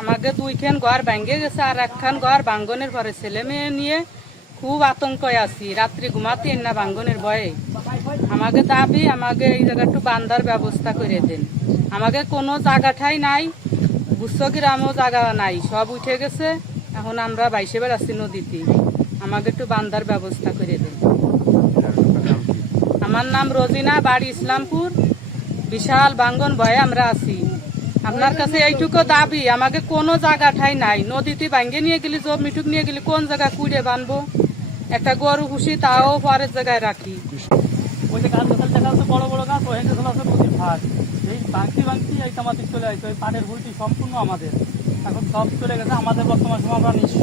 আমাকে দুইখান ঘর ভেঙে গেছে, আর একখান ঘর ভাঙ্গনের পরে ছেলে মেয়ে নিয়ে খুব আতঙ্কে আছি। রাত্রি ঘুমাতে না ভাঙ্গনের ভয়ে। আমাকে দাবি আমাকে এই জায়গা একটু বান্ধার ব্যবস্থা করে দেন। আমাকে কোনো জায়গা ঠাই নাই, গুচ্ছ গ্রামেও জায়গা নাই, সব উঠে গেছে। এখন আমরা বাইশে বেড়াচ্ছি নদীতে, আমাকে একটু বান্ধার ব্যবস্থা করে দেন। আমার নাম রোজিনা, বাড়ি ইসলামপুর। বিশাল ভাঙ্গন ভয়ে আমরা আছি। আপনার কাছে এইটুকু দাবি, আমাকে কোনো জায়গা ঠাই নাই। নদীতে ভাঙ্গে নিয়ে গেলি, জব মিঠুক নিয়ে গেলি, কোন জায়গায় কুড়ে বানবো? একটা গরু খুশি তাও পরের জায়গায় রাখি। ওই যে গাছ দেখা যাচ্ছে, বড় বড় গাছ, ওই চলে আসে নদীর ভাগ। এই ভাঙতি এই আমাদের চলে আসছে, ওই পাটের ভুলটি সম্পূর্ণ আমাদের। এখন সব চলে গেছে, আমাদের বর্তমান সময় আমরা নিঃস্ব।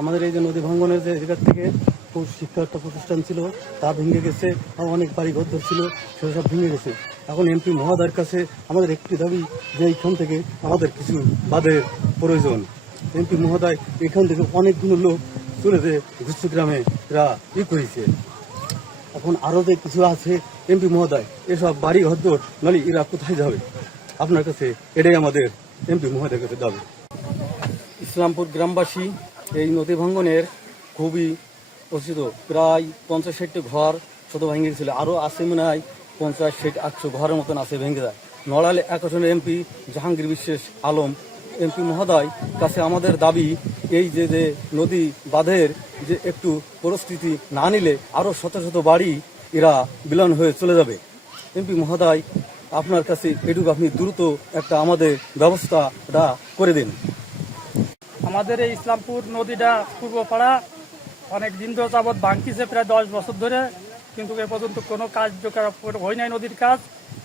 আমাদের এই যে নদী ভাঙ্গনের যে জায়গা থেকে শিক্ষা একটা প্রতিষ্ঠান ছিল তা ভেঙে গেছে, অনেক বাড়ি ঘর ছিল সেটা সব ভেঙে গেছে। এখন এমপি মহোদয়ের কাছে আমাদের একটি দাবি যে এইখান থেকে আমাদের কিছু বাঁধের প্রয়োজন। এমপি মহোদয় এখান থেকে অনেকগুলো লোক চলে যে গুচ্ছ গ্রামে এরা করেছে। এখন আরও যে কিছু আছে, এমপি মহোদয় এসব বাড়ি ঘর নাহলে এরা কোথায় যাবে? আপনার কাছে এটাই আমাদের এমপি মহোদয়ের কাছে দাবি। ইসলামপুর গ্রামবাসী এই নদী ভাঙ্গনের খুবই অসুস্থ। প্রায় 50-60টি ঘর শুধু ভেঙে গেছিল, আরও আছে মনে হয় 50-60-800 ঘরের মতন আছে ভেঙে যায়। নড়াইল 1 আসনের এমপি জাহাঙ্গীর বিশ্বাস আলম এমপি মহোদয় কাছে আমাদের দাবি, এই যে যে নদী বাঁধের যে একটু পরিস্থিতি না নিলে আরও শত শত বাড়ি এরা বিলন হয়ে চলে যাবে। এমপি মহোদয় আপনার কাছে এটুকু আপনি দ্রুত একটা আমাদের ব্যবস্থাটা করে দিন। আমাদের এই ইসলামপুর নদীটা পূর্বপাড়া অনেক দিন ধরে যাবৎ ভাঙতিছে, প্রায় 10 বছর ধরে, কিন্তু এ পর্যন্ত কোনো কার্যকর হয় নাই নদীর কাজ।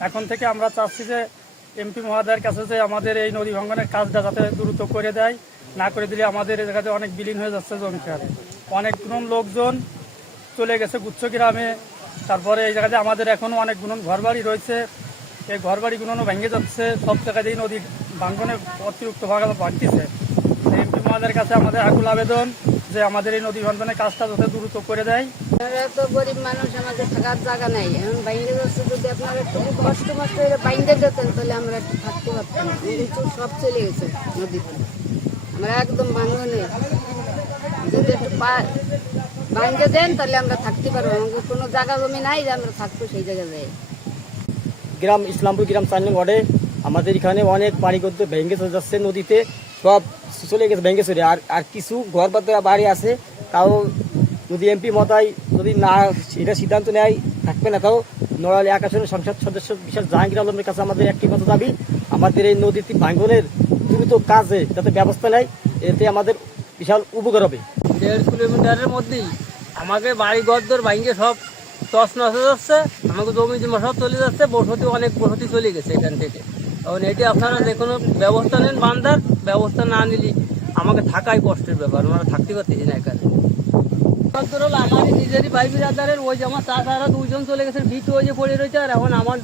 এখন থেকে আমরা চাচ্ছি যে এমপি মহোদয়ের কাছে যে আমাদের এই নদী ভাঙ্গনের কাজটা যাতে দ্রুত করে দেয়, না করে দিলে আমাদের এই জায়গাতে অনেক বিলীন হয়ে যাচ্ছে জমিখানে। অনেকগুলো লোকজন চলে গেছে গুচ্ছ গ্রামে। তারপরে এই জায়গাতে আমাদের এখনও অনেকগুলো ঘরবাড়ি রয়েছে, এই ঘরবাড়িগুলো ভেঙে যাচ্ছে। সব জায়গাতেই নদীর ভাঙ্গনে অতিরিক্ত ভাঙতিছে। এমপি মহোদয়ের কাছে আমাদের আকুল আবেদন যে আমাদের এই নদী ভাঙ্গনের কাজটা যাতে দ্রুত করে দেয়। আপনারা তো গরিব মানুষ, আমাদের থাকার জায়গা নাই, এখন বাইরে যাচ্ছে। যদি আপনারা একটু কষ্ট করে বাইরে যেতেন তাহলে আমরা একটু থাকতে পারতাম। কিন্তু সব চলে গেছে নদীতে, আমরা একদম ভাঙনে নেই। যদি একটু বাইরে দেন তাহলে আমরা থাকতে পারবো। আমাদের কোনো জায়গা জমি নাই যে আমরা থাকবো সেই জায়গায় যাই। গ্রাম ইসলামপুর গ্রাম 4 নং ওয়ার্ডে আমাদের এখানে অনেক বাড়িঘর ভেঙে চলে যাচ্ছে নদীতে, সব চলে গেছে ভেঙে চলে। আর কিছু ঘর বাড়ি আছে, তাও যদি এমপি মহোদয় যদি না এটা সিদ্ধান্ত নেয় থাকবে না, তাও নড়াইল 1 আসনের সংসদ সদস্য বিশাল জাহাঙ্গীর আলমের কাছে আমাদের একটি কথা দাবি, আমাদের এই নদীটি ভাঙ্গনের দ্রুত কাজে যাতে ব্যবস্থা নেয়, এতে আমাদের বিশাল উপকার হবে। 1.5 কিলোমিটারের মধ্যেই আমাকে বাড়ি ঘর ভাঙে সব তছ নছ হয়ে যাচ্ছে। আমাকে জমি জমা সব চলে যাচ্ছে, অনেক বসতি চলে গেছে এখান থেকে। এখন এটি আপনারা যে কোনো ব্যবস্থা নেন, বান্ধার ব্যবস্থা না নিলে আমাকে থাকাই কষ্টের ব্যাপার, আমরা থাকতে পারতেছি না এখানে। আমার নিজেরই ভাই বিরাদারের, ওই যে আমার চাচারা 2 জন চলে গেছে, ভিট ওই যে পড়ে রয়েছে। আর এখন আমার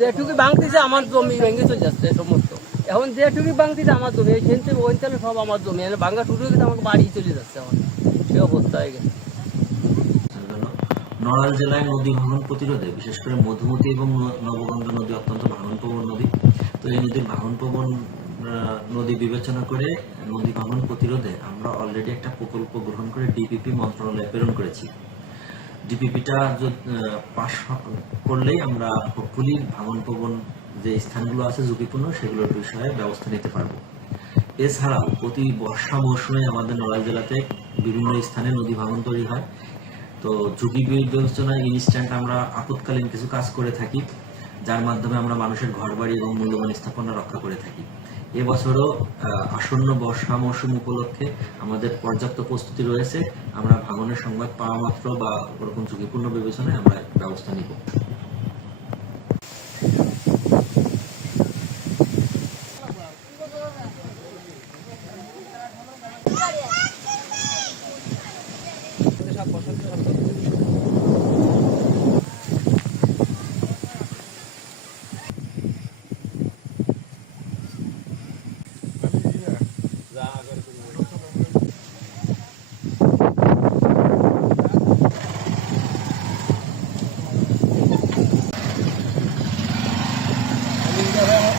যেটুকু ভাঙতেছে আমার জমি ভেঙে চলে যাচ্ছে সমস্ত। এখন যেটুকু ভাঙতেছে আমার জমি, এই সেন্সে ওই অঞ্চলে সব আমার জমি, ভাঙা শুরু হয়ে গেছে, আমাকে বাড়ি চলে যাচ্ছে। এখন সে অবস্থা হয়ে গেছে। নড়াইল জেলায় নদী ভাঙন প্রতিরোধে বিশেষ করে মধুমতি এবং নবগঙ্গা নদী অত্যন্ত ভাঙনপ্রবণ নদী। তো এই নদীর ভাঙনপ্রবণ নদী বিবেচনা করে নদী ভাঙন প্রতিরোধে আমরা অলরেডি একটা প্রকল্প গ্রহণ করে ডিপিপি মন্ত্রণালয়ে প্রেরণ করেছি। ডিপিপিটা পাস করলেই আমরা হোপফুলি ভাঙনপ্রবণ যে স্থানগুলো আছে ঝুঁকিপূর্ণ সেগুলোর বিষয়ে ব্যবস্থা নিতে পারবো। এছাড়াও প্রতি বর্ষা মৌসুমে আমাদের নড়াইল জেলাতে বিভিন্ন স্থানে নদী ভাঙন তৈরি হয়। তো ঝুঁকি বিবেচনায় ইনস্ট্যান্ট আমরা আপৎকালীন কিছু কাজ করে থাকি, যার মাধ্যমে আমরা মানুষের ঘরবাড়ি এবং মূল্যবান স্থাপনা রক্ষা করে থাকি। এবছরও আসন্ন বর্ষা মৌসুম উপলক্ষে আমাদের পর্যাপ্ত প্রস্তুতি রয়েছে। আমরা ভাঙনের সংবাদ পাওয়া মাত্র বা ওরকম ঝুঁকিপূর্ণ বিবেচনায় আমরা ব্যবস্থা নিব।